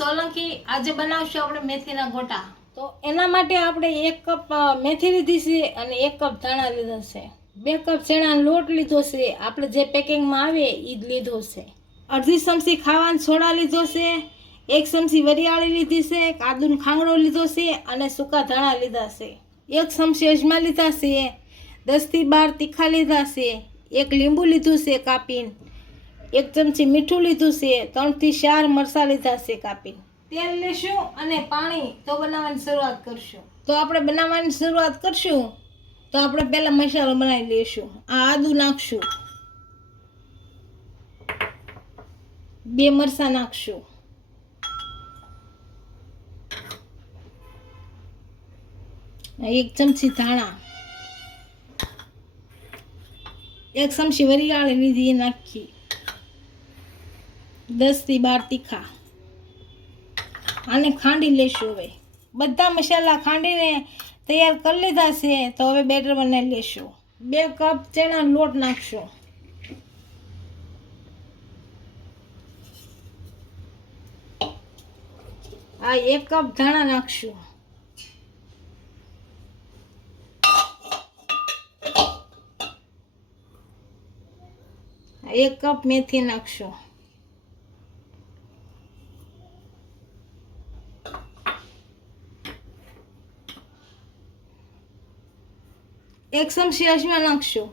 સોલંકી। આજે બનાવશું આપણે મેથીના ગોટા। તો એના માટે આપણે 1 કપ મેથી લીધી છે અને 1 કપ ધાણા લીધા છે, 2 કપ ચણાનો લોટ લીધો છે, આપણે જે પેકિંગમાં આવે એ જ લીધો છે, અડધી ચમચી ખાવાનો સોડા લીધો છે, 1 ચમચી વરિયાળી લીધી છે, આદુનો ખાંગડો લીધો છે અને સૂકા ધાણા લીધા છે, 1 ચમચી અજમા લીધા છે, 10 થી 12 તીખા લીધા છે, 1 લીંબુ લીધું છે કાપીને, 1 ચમચી મીઠું લીધું છે, 3 થી 4 મરચાં લીધા છે કાપીને। તેલ લેશું અને પાણી તો બનાવવાની શરૂઆત કરશું। તો આપણે બનાવવાની શરૂઆત કરશું તો આપણે પહેલા મસાલો બનાવી લઈશું। આ આદુ નાખશું, 2 મરચાં નાખશું, 1 ચમચી ધાણા, 1 ચમચી વરિયાળી લીધી નાખી, 10 થી 12 તીખા। આને ખાંડી લેશું। હવે બધા મસાલા ખાંડીને તૈયાર કરી લીધા છે તો હવે બેટર બનાવી લેશું। 2 કપ ચણાનો લોટ નાખશું, આ 1 કપ ધાણા નાખશું, 1 કપ મેથી નાખશું, 1 ચમચી અજમા નાખશું।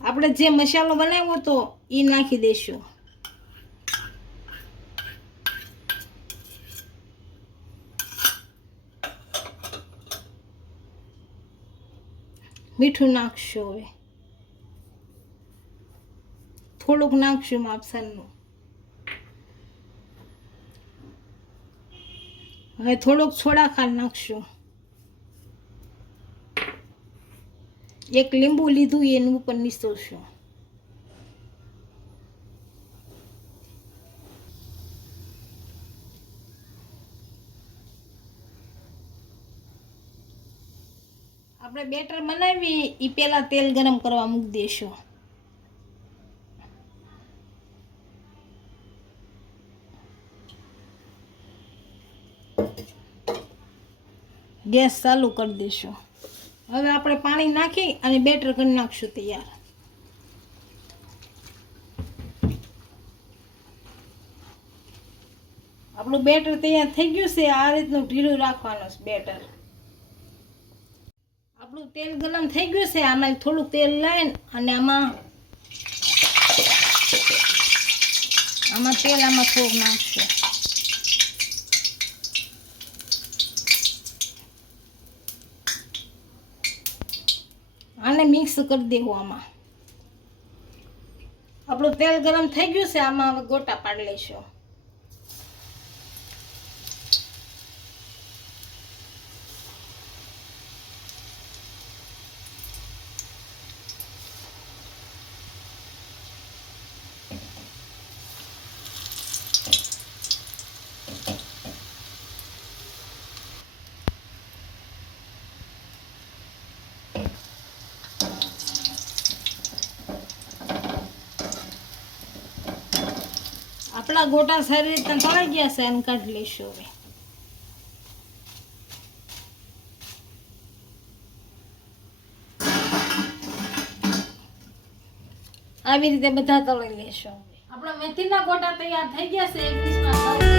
આપણે જે મસાલો બનાવ્યો હતો એ નાખી દઈશું। મીઠું નાખશું, હવે થોડુંક નાખશું માપસરનું। હવે થોડોક સોડા ખાંડ નાખશું, 1 લીંબુ લીધું એનું ઉપર નીચોવશું। આપણે બેટર બનાવી એ પહેલા તેલ ગરમ કરવા મૂકી દઈશું। ગેસ ચાલુ કરી દઈશું। હવે આપણે પાણી નાખી અને બેટર કરી નાખશું તૈયાર। આપણું બેટર તૈયાર થઈ ગયું છે। આ રીતનું ઢીલું રાખવાનું છે બેટર। આપણું તેલ ગરમ થઈ ગયું છે। આમાં થોડું તેલ લઈને અને આમાં તેલ થોડુંક નાખશું। આને મિક્સ કરી દેવું। આમાં આપણું તેલ ગરમ થઈ ગયું છે। આમાં હવે ગોટા પાડી લઈશું। આપણા ગોટા સારી રીતે તળાઈ ગયા છે અને કાઢી લઈશું। હવે આવી રીતે બધા તળી લેશું। આપણા મેથીના ગોટા તૈયાર થઈ ગયા છે। એક ડીશમાં સર્વ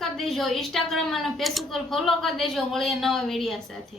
કરી इंस्टाग्राम અને ફેસબુક પર ફોલો કરી દેજો। મળીએ નવા વિડિયો સાથે।